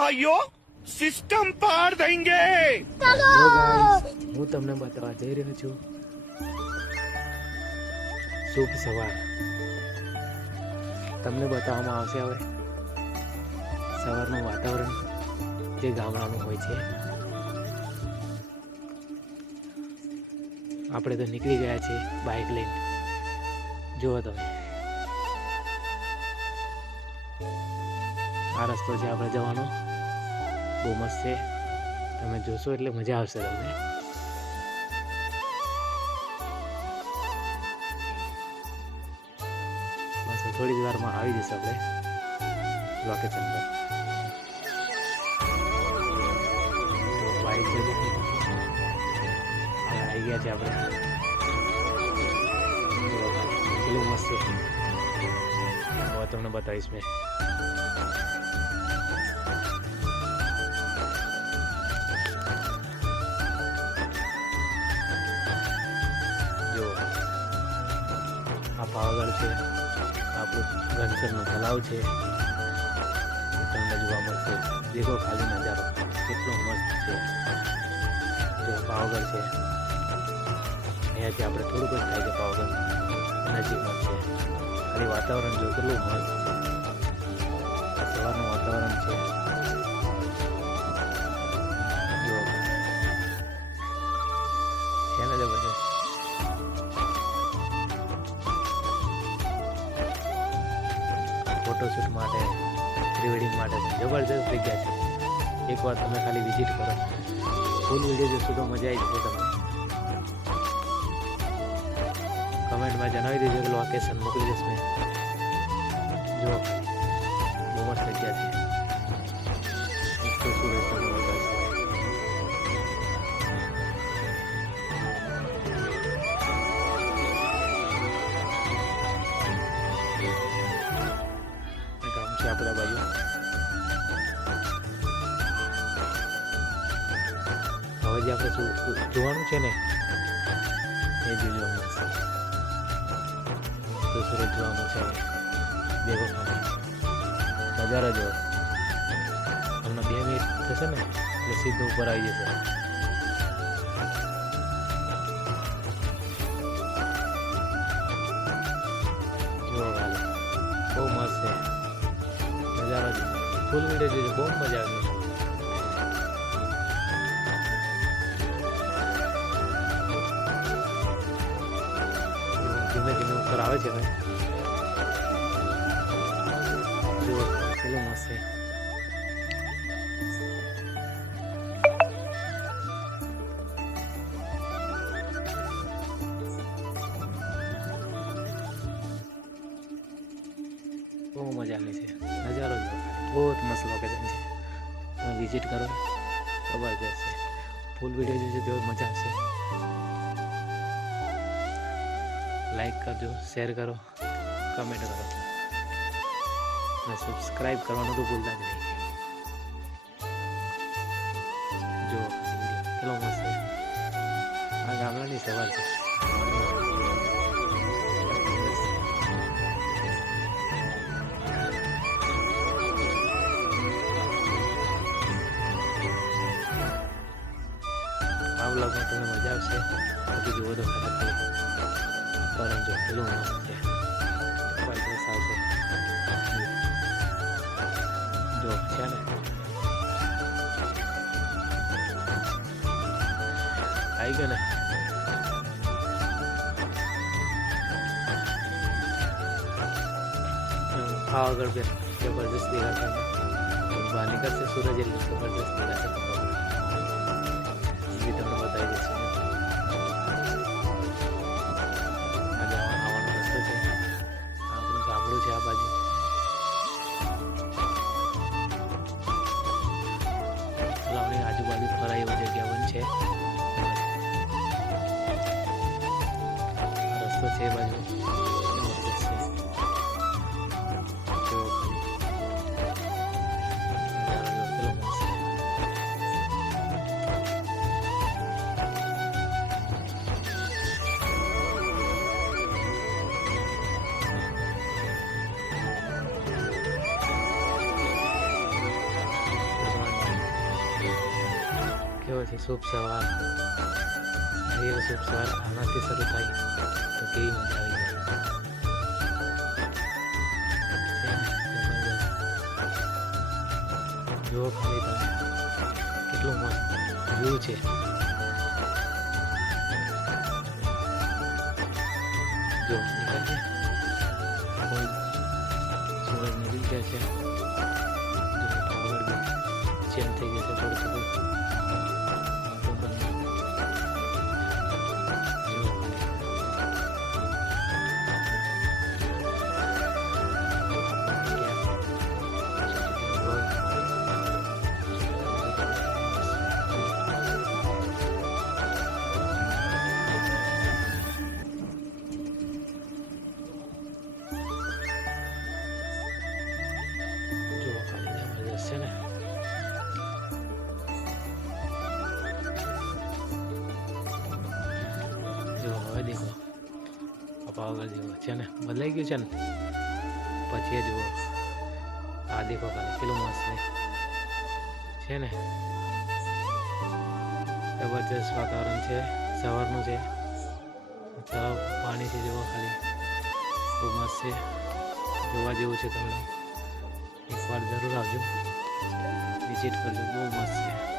भाइयों सिस्टम पार देंगे। Hello guys, હું તમને બતાવવા જઈ રહ્યો છું શુભ સવાર. તમને બતાવવામાં આવશે હવે સવારનું વાતાવરણ જે ગામડાનું હોય છે. આપણે તો નીકળી ગયા છીએ બાઇક લઈને. જુઓ તમે, આ રસ્તો છે આપણે જવાનો, બહુ મસ્ત છે. તમે જોશો એટલે મજા આવશે તમને. બસ થોડી જ વારમાં આવી જશે આપણે લોકેશન પર. તો બાઇક જજો, આવી ગયા છે આપણે. કેટલું મસ્ત છે, હવે તમને બતાવીશ મેં. આ પાવાગઢ છે, આપણું ઘનસરનું તલાવ છે, તમને જોવા મળશે. દેખો ખાલી નજારો કેટલો મસ્ત છે. જો પાવાગઢ છે, અહીંયાથી આપણે થોડુંક જ થાય છે પાવાગઢ નજીકમાં જ છે. ખાલી વાતાવરણ જો કેટલું મસ્ત છે. આ સવારનું વાતાવરણ છે. જો છે ને જબરજસ્ત. ફોટોશૂટ માટે, પ્રી વેડિંગ માટે જબરદસ્ત જગ્યા છે. એકવાર તમે ખાલી વિઝિટ કરો, ફૂલ વિડીયો જોશો તો મજા આવી જશે તમને. કમેન્ટમાં જણાવી દેજો કે લોકેશન મોકલી દઈશ મેં. જો બહુ મસ્ત જગ્યા છે. તો સુરત તમને બતાવીશ. આપણા બાજુ હવે જે આપણે જોવાનું છે ને એ જોવા મળશે. તો સુરત જોવા મળશે. દેખો નજારા જો, હમણાં 2 મિનિટ થશે ને એટલે સીધું ઉપર આવી જશે. જો બહુ મસ્ત છે નજારા. ફૂલ વિડીયો જોજો, બહુ મજા આવે. ધીમે ધીમે ઉપર આવે છે ભાઈ. જુઓ કેટલું મસ્ત છે. બહુ મજા આવી છે. નજારો જો, બહુ મસ્ત લોકેશન છે. તમે વિઝિટ કરો, જબરજસ્ત છે. ફૂલ વિડીયો જોજો તો મજા આવશે. લાઈક કરજો, શેર કરો, કમેન્ટ કરો અને સબસ્ક્રાઈબ કરવાનું તો ભૂલતા જ નહીં. જો વિડીયો કેટલો મસ્ત છે. આ ગામડાની સવાર છે. આ વ્લોગમાં તમને મજા આવશે. બાકી જુઓ તો ખરા ખાલી વાતાવરણ જો કેટલું મસ્ત છે. જબરદસ્ત આવશે. જો છે ને આવી ગયો ને. પાવાગઢ બે જબરદસ્ત દેખાશે. બહાર નીકળશે સૂરજ એટલે જબરદસ્ત દેખાશે. એ તમને બતાવી દઈશું. આવવાનો રસ્તો છે, આપણું ગામડું છે આ બાજુ. તલાવની આજુબાજુ ફરાય એવી જગ્યા પણ છે. રસ્તો છે એ બાજુ. કેવો છે શુભ સવાર. એ શુભ સવાર આનાથી શરૂ થાય તો કેવી મજા આવી જાય. જુઓ ખાલી તમે કેટલું મસ્ત વ્યૂ છે. જો દેખાય છે કોઈ સૂરજ નીકળી ગયા છે. પાવર બી ચેન્જ થઈ ગયો છે થોડું થોડું. છે ને જો હવે દેખો પાવાગઢ જેવો છે ને બદલાઈ ગયું છે ને. પછી જુઓ આ દેખો ખાલી કેટલું મસ્ત છે ને. જબરજસ્ત વાતાવરણ છે સવારનું છે. પાણી છે જુઓ ખાલી ખૂબ મસ્ત છે. જોવા જેવું છે તમને એકવાર જરૂર આવજો વિઝિટ કરજો બહુ મસ્ત છે.